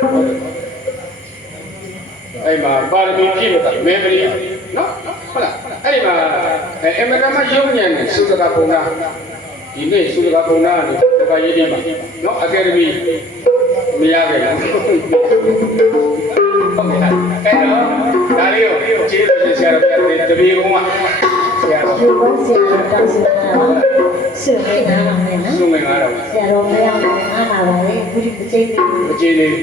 အဲ့မှာပါရမီပြည့်လို့မေမရီနော်ဟုတ်လားအဲ့ဒီမှာအမရမယုံဉာဏ်နဲ့သုတကပုံနာဒီနေ့သုတကပုံနာနဲ့တပည့်ရည်မှာနော်အကယ်ဒမီမရခဲ့ဘူးဟုတ်ကဲ့အဲ့တော့ဒါလေးကိုကျေးဇူးတင်ဆရာတော်ပြတဲ့တပည့်ကောင်ကဆရာတော်ဆရာတော်တောင်းဆရာတော် ဆွေမေနားမှာလဲနော်ဆွေမေနားတော့ဆရာတော်မရောက်နားမှာပါလေဘုရားတကြိမ်လေးတကြိမ်လေး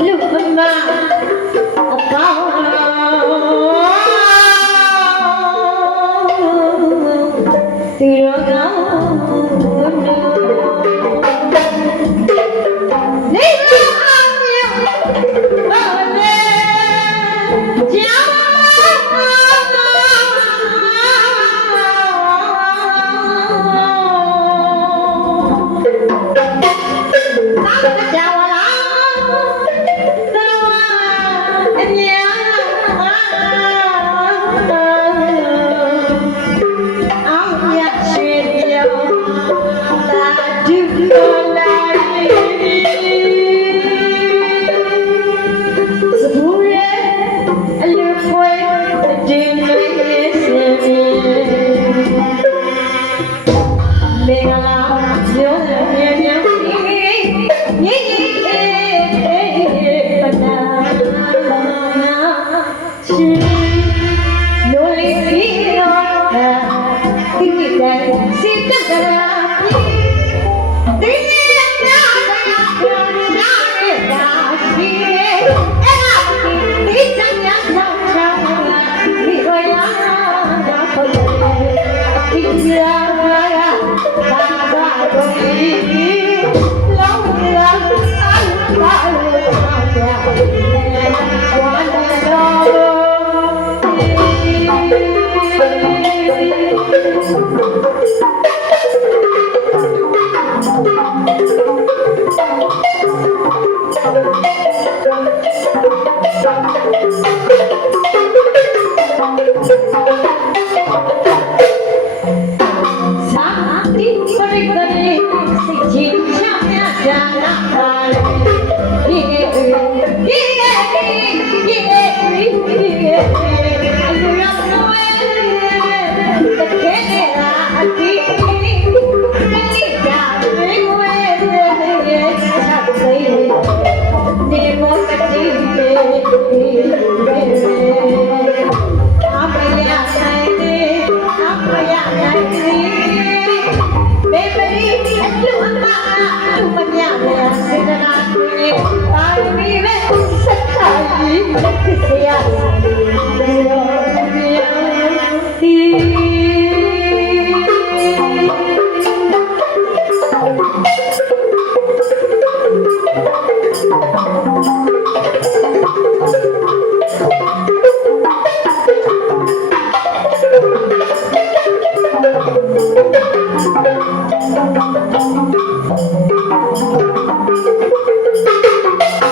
六分吧 Yeah. Yeah. Thank you.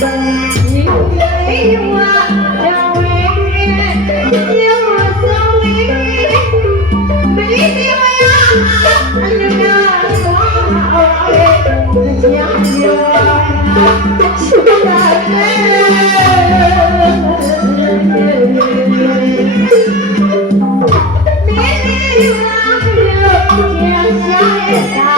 Thank you. 雪糕